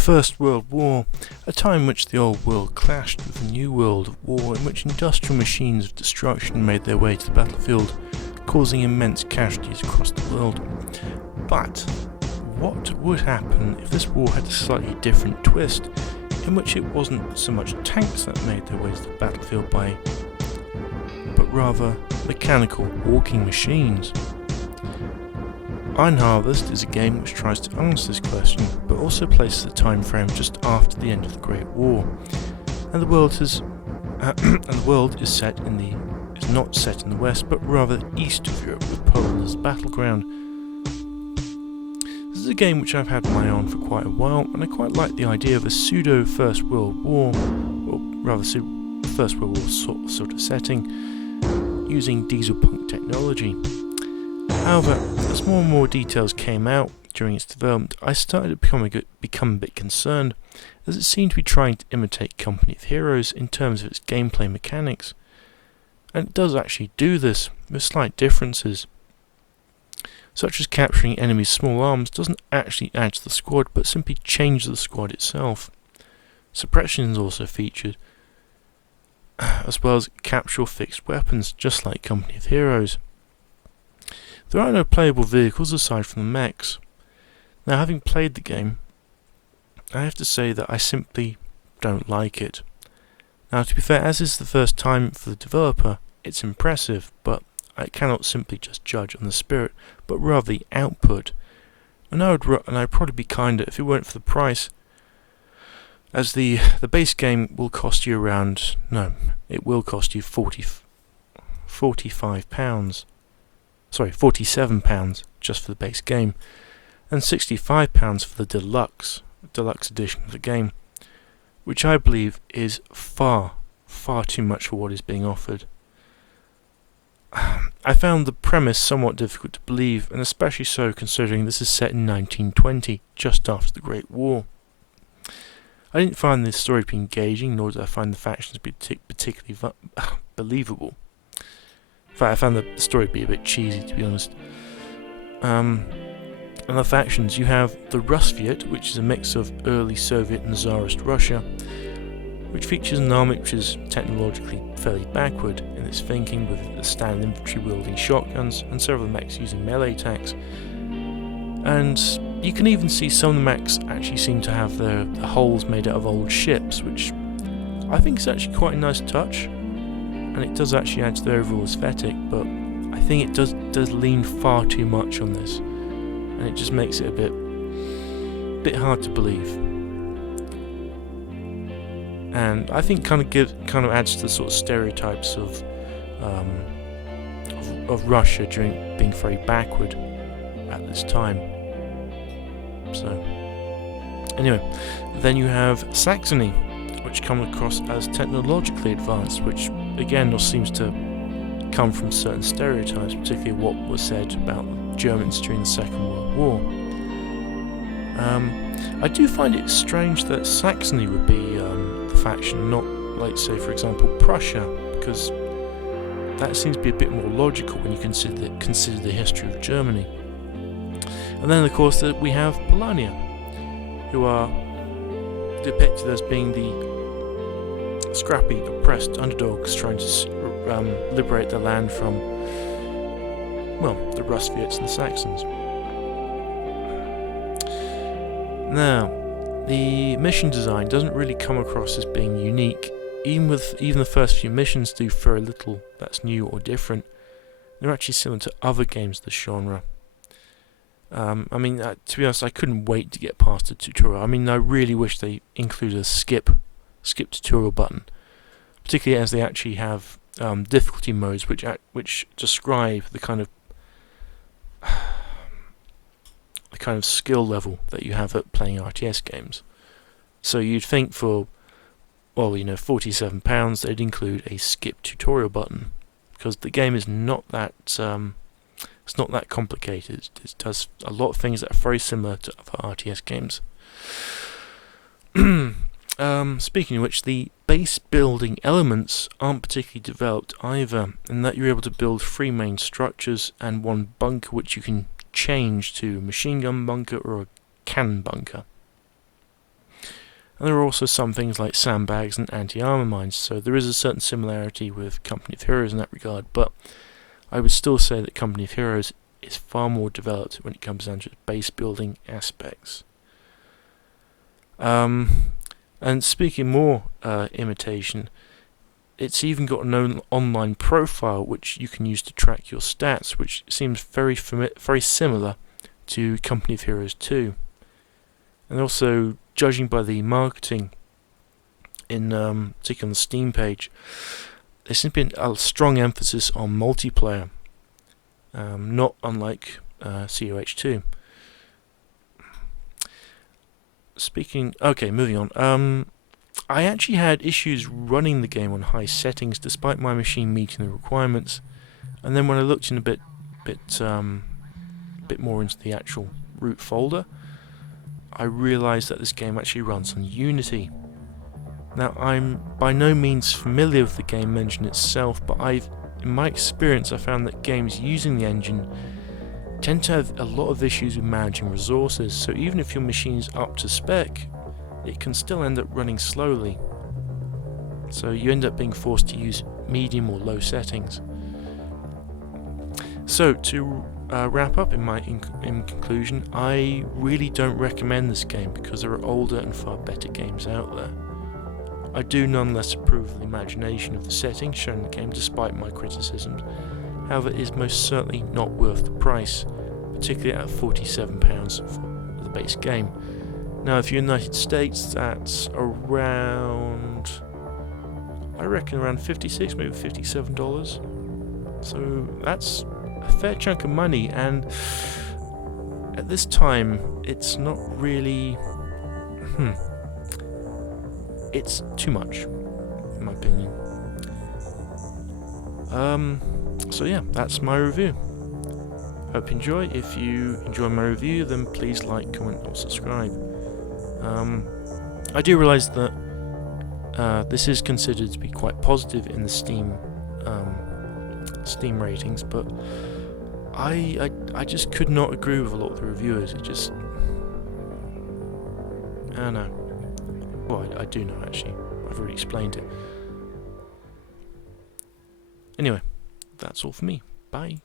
First World War, a time in which the old world clashed with the new world of war, in which industrial machines of destruction made their way to the battlefield, causing immense casualties across the world. But what would happen if this war had a slightly different twist, in which it wasn't so much tanks that made their way to the battlefield but rather mechanical walking machines? Iron Harvest is a game which tries to answer this question, but also places a time frame just after the end of the Great War, and the world is not set in the west, but rather east of Europe, with Poland as a battleground. This is a game which I've had my eye on for quite a while, and I quite like the idea of a pseudo First World War, or rather First World War sort of setting, using dieselpunk technology. However, as more and more details came out during its development, I started to become a bit concerned, as it seemed to be trying to imitate Company of Heroes in terms of its gameplay mechanics. And it does actually do this, with slight differences, such as capturing enemies' small arms doesn't actually add to the squad, but simply changes the squad itself. Suppression is also featured, as well as capture fixed weapons, just like Company of Heroes. There are no playable vehicles aside from the mechs. Now, having played the game, I have to say that I simply don't like it. Now, to be fair, as is the first time for the developer, it's impressive, but I cannot simply just judge on the spirit, but rather the output. And I'd probably be kinder if it weren't for the price, as the base game will cost you it will cost you £45. Sorry, £47 just for the base game, and £65 for the deluxe edition of the game, which I believe is far too much for what is being offered. I found the premise somewhat difficult to believe, and especially so considering this is set in 1920, just after the Great War. I didn't find this story to be engaging, nor did I find the factions to be particularly believable. In fact, I found the story to be a bit cheesy, to be honest. And the factions, you have the Rusviet, which is a mix of early Soviet and Tsarist Russia, which features an army which is technologically fairly backward in its thinking, with the standard infantry wielding shotguns and several mechs using melee attacks. And you can even see some of the mechs actually seem to have the hulls made out of old ships, which I think is actually quite a nice touch, and it does actually add to the overall aesthetic, but I think it does lean far too much on this, and it just makes it a bit hard to believe. And I think kind of adds to the sort of stereotypes of Russia during being very backward at this time. So anyway, then you have Saxony, which come across as technologically advanced, which again seems to come from certain stereotypes, particularly what was said about Germans during the Second World War. I do find it strange that Saxony would be the faction, not, like, say, for example, Prussia, because that seems to be a bit more logical when you consider the history of Germany. And then, of course, we have Polania, who are depicted as being the scrappy, oppressed underdogs trying to liberate their land from, the Rusviets and the Saxons. Now, the mission design doesn't really come across as being unique. Even the first few missions do very little that's new or different. They're actually similar to other games of the genre. To be honest, I couldn't wait to get past the tutorial. I really wish they included a skip tutorial button, particularly as they actually have difficulty modes which describe the kind of skill level that you have at playing RTS games. So you'd think for £47 they'd include a skip tutorial button, because the game is not that it's not that complicated. It does a lot of things that are very similar to other RTS games. Speaking of which, the base building elements aren't particularly developed either, in that you're able to build 3 main structures and 1 bunker which you can change to machine gun bunker or a cannon bunker. And there are also some things like sandbags and anti-armor mines, so there is a certain similarity with Company of Heroes in that regard, but I would still say that Company of Heroes is far more developed when it comes down to base building aspects. And speaking more imitation, it's even got an online profile which you can use to track your stats, which seems very similar to Company of Heroes 2. And also, judging by the marketing in particularly on the Steam page, there seems to be a strong emphasis on multiplayer, not unlike COH2. Moving on. I actually had issues running the game on high settings despite my machine meeting the requirements, and then when I looked in a bit more into the actual root folder, I realised that this game actually runs on Unity. Now, I'm by no means familiar with the game engine itself, but in my experience, I found that games using the engine tend to have a lot of issues with managing resources, so even if your machine's up to spec, it can still end up running slowly. So you end up being forced to use medium or low settings. So to wrap up in conclusion, I really don't recommend this game because there are older and far better games out there. I do nonetheless approve of the imagination of the setting shown in the game despite my criticisms. However, it is most certainly not worth the price, particularly at £47 for the base game. Now, if you're in the United States, that's around, I reckon around $56, maybe $57. So that's a fair chunk of money, and at this time, it's not really, it's too much, in my opinion. So yeah, that's my review. Hope you enjoy. If you enjoy my review, then please like, comment, or subscribe. I do realise that this is considered to be quite positive in the Steam ratings, but I just could not agree with a lot of the reviewers. It just, I don't know. Well, I do know actually. I've already explained it. Anyway, that's all for me. Bye.